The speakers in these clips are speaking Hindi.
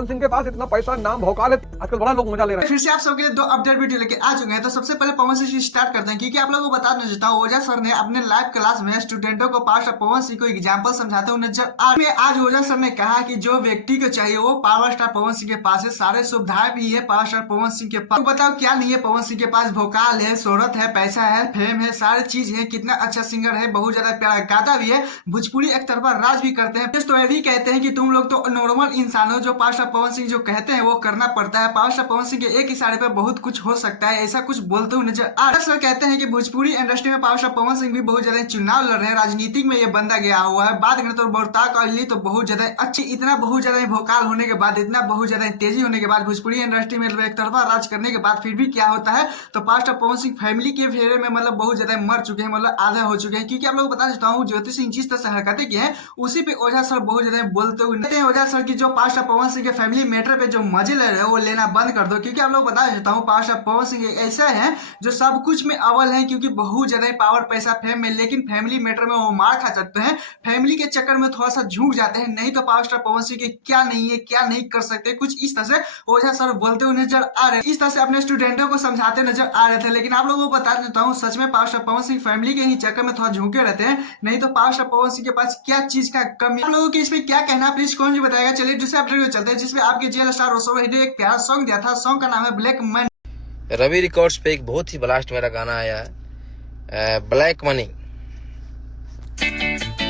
पवन सिंह के पास इतना पैसा, नाम, भौकाल है, आजकल बड़ा लोग मजा ले रहे हैं। फिर से आप सबके लिए दो अपडेट वीडियो लेके आ चुके हैं। तो सबसे पहले पवन सिंह से स्टार्ट करते हैं, क्योंकि आप लोगों को बताना चाहता हूँ, ओझा सर ने अपने लाइव क्लास में स्टूडेंटों को पावर स्टार पवन सिंह को एग्जाम्पल समझाते हुए नजर आ रहे हैं। आज ओझा सर ने कहा कि जो व्यक्ति को चाहिए वो पावर स्टार पवन सिंह के पास है, सारे सुविधाएं भी है पावर स्टार पवन सिंह के पास। तो बताओ क्या नहीं है पवन सिंह के पास? भोकाल है, शोहरत है, पैसा है, फेम है, सारी चीज है, कितना अच्छा सिंगर है, बहुत ज्यादा प्यारा गाता भी है, भोजपुरी एक तरफा राज भी करते हैं। तो ये भी कहते हैं कि तुम लोग तो नॉर्मल इंसान हो, जो पावर स्टार पवन सिंह जो कहते हैं वो करना पड़ता है। पावर स्टार पवन सिंह के एक इशारे पे बहुत कुछ हो सकता है, ऐसा कुछ बोलते हुए नजर आ रहा है। कहते हैं कि भोजपुरी इंडस्ट्री में पावर स्टार पवन सिंह भी बहुत ज्यादा चुनाव लड़ रहे हैं, राजनीतिक में ये बंदा गया हुआ है। बात करें तो बर्ता कहली तो बहुत ज्यादा अच्छी, इतना बहुत ज्यादा भोकाल होने के बाद, इतना बहुत ज्यादा तेजी होने के बाद, भोजपुरी इंडस्ट्री में एक तरफा राज करने के बाद फिर भी क्या होता है, तो power star Pawan Singh family के फेरे में मतलब बहुत ज्यादा मर चुके हैं, मतलब आधा हो चुके हैं। क्योंकि आप लोग बता देता हूँ, ज्योति सिंह जिस तरह से हरकतें की है उसी पे ओझा सर बहुत ज्यादा बोलते हुए ओझा सर की जो पावर स्टार पवन सिंह के फैमिली मैटर पे जो मजे ले रहे हो वो लेना बंद कर दो। क्योंकि आप लोग बता देता हूँ, पावर स्टार पवन सिंह ऐसे हैं जो सब कुछ में अव्वल है, क्योंकि बहुत ज्यादा पावर, पैसा, फेम में, लेकिन फैमिली मैटर में वो मार खा सकते हैं। फैमिली के चक्कर में थोड़ा सा झूक जाते हैं, नहीं तो पावर स्टार पवन सिंह के क्या नहीं है, क्या नहीं कर सकते, कुछ इस तरह से ओझा सर बोलते हुए नजर आ रहे हैं, इस तरह से अपने स्टूडेंटों को समझाते नजर आ रहे थे। लेकिन आप लोगों को बता देता हूँ, सच में power star Pawan Singh family के ही चक्कर में थोड़ा झुके रहते हैं, नहीं तो पावर स्टार पवन सिंह के पास क्या चीज का कमी। आप लोगों की इसमें क्या कहना, प्लीज कौन जी बताएगा। चलिए दूसरे अपडेट को चलते हैं, जिसमें आपके जेल स्टार रोशो ने एक प्यारा सॉन्ग दिया था। सॉन्ग का नाम है ब्लैक मनी। रवि रिकॉर्ड्स पे एक बहुत ही ब्लास्ट मेरा गाना आया है, ब्लैक मनी।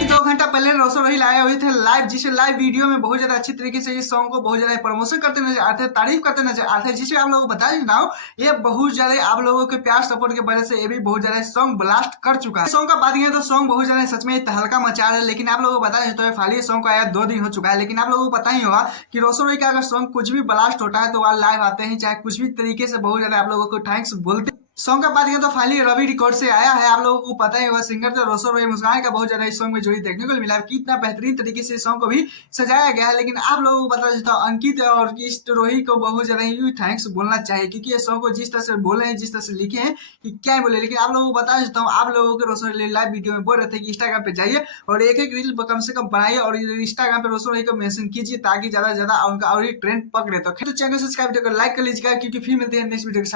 2 घंटा पहले रोशो रही लाए हुए थे लाइव, जिसे लाइव वीडियो में बहुत ज्यादा अच्छी तरीके से इस सॉन्ग को बहुत ज्यादा प्रमोशन करते नजर आते हैं, तारीफ करते नजर आते हैं, जिसमें आप लोगों को बता देना हूँ, ये बहुत ज्यादा आप लोगों के प्यार सपोर्ट की वजह से ये भी बहुत ज्यादा सॉन्ग ब्लास्ट कर चुका है। सॉन्ग का बात करें तो सॉन्ग बहुत ज्यादा सच में तहलका मचा रहा है। लेकिन आप लोगों को बता दें तो फाली सॉन्ग का आया 2 दिन हो चुका है, लेकिन आप लोगों को पता ही होगा कि रोशो रही का अगर सॉन्ग कुछ भी ब्लास्ट होता है तो वह लाइव आते हैं, चाहे कुछ भी तरीके से बहुत ज्यादा आप लोगों को थैंक्स बोलते। सॉन्ग का बात करें तो फाइनली रवि रिकॉर्ड से आया है, आप लोगों को पता ही होगा, सिंगर तो रोशो रही मुस्कान का बहुत ज्यादा इस सॉन्ग में जोड़ी देखने को मिला है, कितना बेहतरीन तरीके से इस सॉन्ग को भी सजाया गया है। लेकिन आप लोगों को पता चलता है अंकित और इस रोही को बहुत ज्यादा ही थैंक्स बोलना चाहिए, क्योंकि ये सॉन्ग को जिस तरह से बोले हैं, जिस तरह से लिखे हैं कि क्या बोले। लेकिन आप लोगों को बता देता हूँ, आप लोगों के रोशो रही लाइव वीडियो में बोल रहे थे कि इंस्टाग्राम पे जाइए और एक एक रील कम से कम बनाइए और इंस्टाग्राम पे रोशो रही को मेंशन कीजिए, ताकि ज्यादा से ज्यादा उनका और ट्रेंड पकड़े। तो चैनल सब्सक्राइब कर लाइक कर लीजिएगा, क्योंकि फिर मिलते हैं नेक्स्ट वीडियो के साथ।